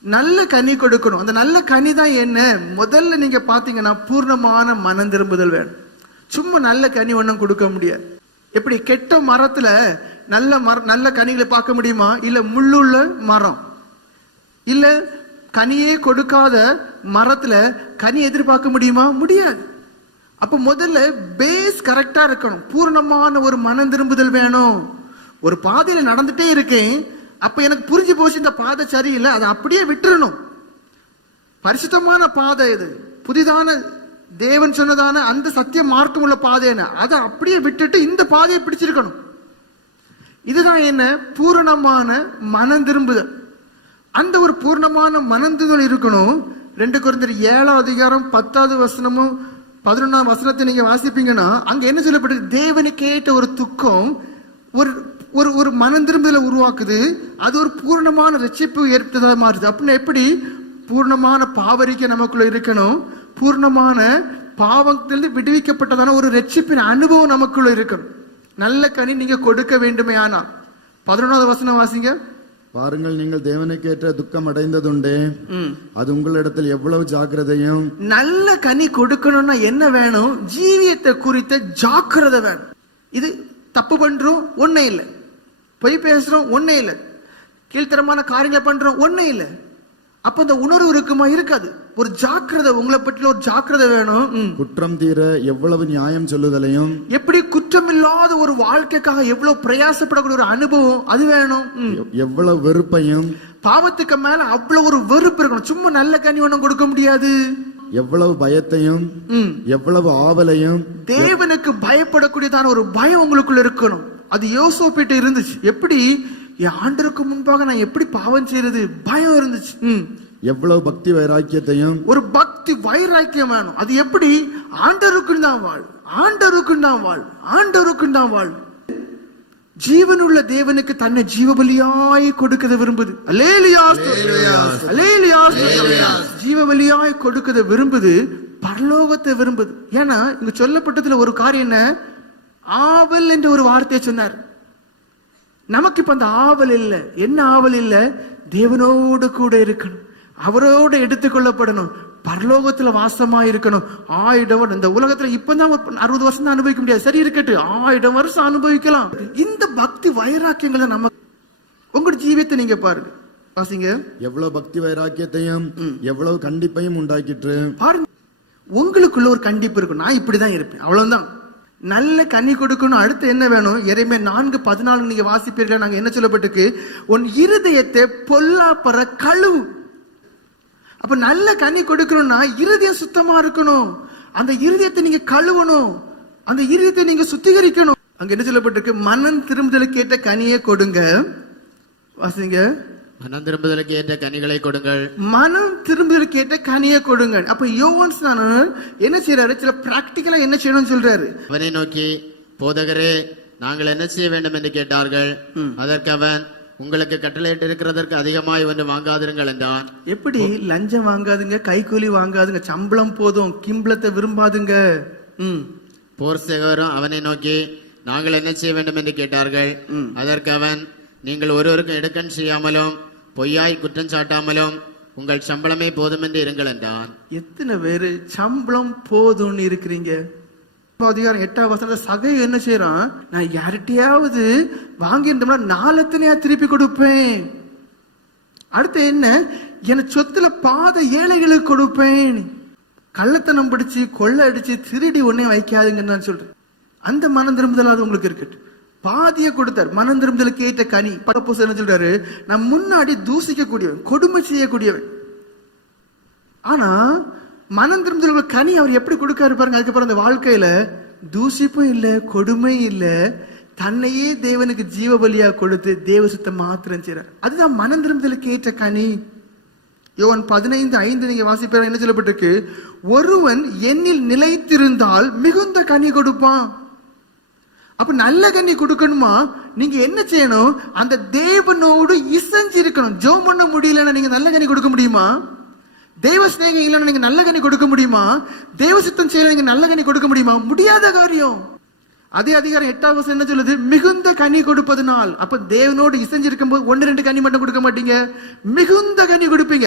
நல்ல கனி கொடுக்கணும். அந்த நல்ல கனி தான் என்ன? முதல்ல நீங்க பாத்தீங்கன்னா பூர்ணமான மனம் திரும்புதல் வேணும். சும்மா நல்ல கனி ஒன்றும் கொடுக்க முடியாது. எப்படி கெட்ட மரத்துல நல்ல மர நல்ல கனிகளை பார்க்க முடியுமா? இல்ல முள்ளுள்ள மரம். இல்ல கனியே கொடுக்காத மரத்துல கனி எதிர்பார்க்க முடியுமா? முடியாது. அப்ப முதல்ல பேஸ் கரெக்டா இருக்கணும். பூர்ணமான ஒரு மனம் திரும்புதல் வேணும். ஒரு பாதையில நடந்துட்டே இருக்கேன். அப்ப எனக்கு புரிஞ்சு போச்சு இந்த பாதை சரியில்லை அதை அப்படியே விட்டுறணும். பரிசுத்தமான பாதை இது. புதிதான தேவன் சொன்னதான அந்த சத்திய மார்க்கம் உள்ள பாதைன்னு. அதை அப்படியே விட்டுட்டு இந்த பாதையை பிடிச்சிருக்கணும். இதுதான் என்ன? பூரணமான மனம் திரும்புதல். அந்த ஒரு பூர்ணமான மனந்துதல் இருக்கணும். ரெண்டு குறைந்தர் ஏழாவது அதிகாரம் பத்தாவது வசனமும் பதினொன்றாம் வசனத்தை நீங்க வாசிப்பீங்கன்னா அங்க என்ன சொல்லப்பட்டிருக்கு? தேவனை கேட்ட ஒரு துக்கம் ஒரு ஒரு ஒரு மனம் திரும்புதலை உருவாக்குது. அது ஒரு பூர்ணமான ரட்சிப்பு ஏற்பட்டதா மாறுது. அப்படின்னா எப்படி? பூர்ணமான பாவரிக்கை நமக்குள்ள இருக்கணும். பூர்ணமான பாவத்திலிருந்து விடுவிக்கப்பட்டதான ஒரு ரட்சிப்பின் அனுபவம் நமக்குள்ள இருக்கணும். நல்ல கனி நீங்க கொடுக்க வேண்டுமே ஆனால் பதினொன்றாவது வசனம் வாசிங்க. பாருங்கள் நீங்கள் தேவனுக்கேற்ற துக்கம் அடைந்ததுண்டே. அது உங்களிடத்தில் எவ்வளவு ஜாக்கிரதையும். நல்ல கனி கொடுக்கணும்னா என்ன வேணும்? ஜீவியத்தை குறித்த ஜாக்கிரதை வேணும். இது தப்பு பண்றோம்? ஒண்ணே இல்லை. பொய் பேசுறோம் ஒண்ணே இல்லை. கீழ்த்தரமான காரியங்களை பண்றோம் ஒண்ணே இல்லை. அப்ப அந்த உணர்வு இருக்குமா? இருக்காது. ஒரு ஜாக்கிரதை உங்களை பற்றின ஒரு ஜாக்கிரதை வேணும். குற்றம் தீர எவ்வளவு நியாயம் சொல்லுதலையும்? எப்படி குற்றமில்லாத ஒரு வாழ்க்கைக்காக எவ்வளவு பிரயாசப்படக்கூடிய ஒரு அனுபவம் அது வேணும்? எவ்வளவு வெறுப்பையும்? பாவத்துக்கு மேல அவ்வளவு ஒரு வெறுப்பு இருக்கணும். சும்மா நல்ல கனி ஒண்ணும் கொடுக்க முடியாது. எவ்வளவு பயத்தையும். எவ்வளவு ஆவலையும்? தேவனுக்கு பயப்படக்கூடியதான ஒரு பயம் உங்களுக்குள்ள இருக்கணும். அது யோசோப்பிட்டு இருந்துச்சு. எப்படி? என் ஆண்டருக்கு முன்பாக நான் எப்படி பாவம் செய்யறது? பயம் இருந்துச்சு. ம். எவ்வளவு பக்தி வைராக்கியத்தையும் ஒரு பக்தி வைராக்கியம் வேணும். அது எப்படி? ஆண்டருக்கு தான் வாழ். ஆண்டருக்கு தான் வாழ். ஆண்டருக்கு தான் வாழ். ஜீவனுள்ள தேவனுக்கு தன்னை ஜீவபலியாய் கொடுக்கத விரும்புது. ஜீவபலியாய் கொடுக்கத விரும்புது. பரலோகத்தை விரும்புது. ஏன்னா இங்க சொல்லப்பட்டதுல ஒரு காரியம் என்ன? ஆவல் என்ற ஒரு வார்த்தையை சொன்னார். நமக்கு இப்ப அந்த ஆவல் இல்ல. என்ன ஆவல் இல்ல? தேவனோடு கூட இருக்கணும். அவரோடு எடுத்துக்கொள்ளப்படணும் பரலோகத்துல வாசமா இருக்கணும். ஆயிரம் வருடம் இந்த உலகத்துல இப்பதான் ஒரு அறுபது வருஷம் தான் அனுபவிக்க முடியாது. சரி இருக்கட்டு ஆயிரம் வருஷம் அனுபவிக்கலாம். இந்த பக்தி வைராக்கியங்களை நம்ம உங்களோட ஜீவியத்தை நீங்க பாருங்க. வாசிங்க. எவ்வளவு பக்தி வைராக்கியத்தையும் எவ்வளவு கண்டிப்பையும் உண்டாக்கிற்று. பாருங்க. உங்களுக்குள்ள ஒரு கண்டிப்பு இருக்கும். நான் இப்படிதான் இருப்பேன். அவ்வளவுதான். நல்ல கனி கொடுக்கணும். அடுத்து என்ன வேணும்? எறையுமே நான்கு பதினாலு நீங்க வாசிப்பீர்கள்? நாங்க என்ன சொல்லப்பட்டிருக்கு? உன் இருதயத்தை பொல்லாப்பற கழுவு அப்ப நல்ல கனி கொடுக்கணும்னா இருதயம் சுத்தமா இருக்கணும். அந்த இருதயத்தை நீங்க கழுவணும். அந்த இருதயத்தை நீங்க சுத்திகரிக்கணும். அங்க என்ன சொல்லப்பட்டிருக்கு? மன்னன் திரும்புதலுக்கு கேட்ட கனியை கொடுங்க. வாசிங்க. மனம் திரும்புதலுக்கு ஏற்ற கனிகளை கொடுங்கள். மனம் திரும்புதலுக்கு ஏற்ற கனியை கொடுங்க அப்ப யோவான்ஸ் என்ன செய்யறாரு சில பிராக்டிக்கலா என்ன செய்யணும்னு சொல்றாரு. அவனை நோக்கி போதகரே நாங்கள் என்ன செய்ய வேண்டும்? என்று கேட்டார்கள். அதற்கு அவன் உங்களுக்கு கட்டளையிட்டு இருக்கிறதற்கு அதிகமாய் ஒன்று வாங்காதிருங்கள் என்றான். எப்படி? லஞ்சம் வாங்காதுங்க கைக்கூலி வாங்காதுங்க சம்பளம் போதும் கிம்பளத்தை விரும்பாதுங்க. ம். போர் சேவரும் அவனை நோக்கி நாங்கள் என்ன செய்ய வேண்டும்? என்று கேட்டார்கள். அதற்கு அவன் நீங்கள் ஒருவருக்கும் எடுக்கன் செய்யாமலும் பொய்யாய் குற்றம் சாட்டாமலும் உங்கள் சம்பளமே போதும் என்று இருங்கள் என்றான். எத்தனை பேரு சம்பளம் போதும்னு இருக்கிறீங்க? அதிகாரம் எட்டாம் வசனத்துல சகை என்ன செய்யறான் நான் யார்கிட்டயாவது வாங்கியிருந்தோம்னா நாலத்தனையா திருப்பி கொடுப்பேன். அடுத்து என்ன? என் சொத்துல பாத ஏழைகளுக்கு கொடுப்பேன். கள்ளத்தனம் பிடிச்சு கொள்ளை அடிச்சு திருடி ஒன்னே வைக்காதுங்கன்னு நான் சொல்றேன். அந்த மனம் திரும்புதல் அது உங்களுக்கு இருக்கட்டும். பாதியை கொடுத்தார். மனம் திரும்புதலுக்கு ஏற்ற கனி. பக்கப்போஸ் என்ன சொல்றாரு. நம் முன்னாடி தூசிக்க கூடியவன் கொடுமை செய்யக்கூடியவன். ஆனா மனம் திரும்புதல் கனி அவர் எப்படி கொடுக்காரு பாருங்க. அதுக்கப்புறம் அந்த வாழ்க்கையில தூசிப்பும் இல்லை கொடுமை இல்லை. தன்னையே தேவனுக்கு ஜீவ பலியா கொடுத்து தேவ சுத்தம் மாத்திரம் செய்யறார் அதுதான் மனம் திரும்புதலுக்கு ஏற்ற கனி. யோவன் பதினைந்து ஐந்து நீங்க வாசிப்பாரு என்ன சொல்லப்பட்டிருக்கு? ஒருவன் என்னில் நிலைத்திருந்தால் மிகுந்த கனி கொடுப்பான். அப்ப நல்ல கனி கொடுக்கணுமா? நீங்க என்ன செய்யணும்? அந்த தேவனோடு இசைஞ்சு இருக்கணும் ஜோம் பண்ண முடியலன்னா நீங்க நல்ல கனி கொடுக்க முடியுமா? தெய்வ சிநேகம் இல்லைன்னா நீங்க நல்ல கனி கொடுக்க முடியுமா? தெய்வ சித்தம் செய்யல நீங்க நல்ல கனி கொடுக்க முடியுமா? முடியாத காரியம். அதே அதிகாரம் எட்டாவது வருஷம் என்ன சொல்லுது? மிகுந்த கனி கொடுப்பதனால். அப்ப தேவனோடு இசைஞ்சிருக்கும் போது ஒன்னு ரெண்டு கனி மட்டும் கொடுக்க மாட்டீங்க. மிகுந்த கனி கொடுப்பீங்க.